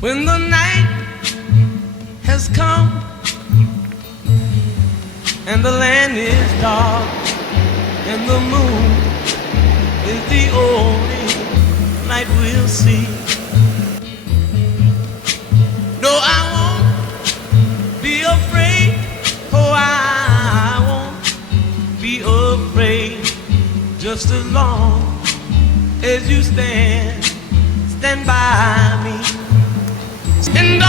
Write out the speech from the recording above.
When the night has come and the land is dark and the moon is the only light we'll see. No, I won't be afraid. Oh, I won't be afraid. Just as long as you stand by me. And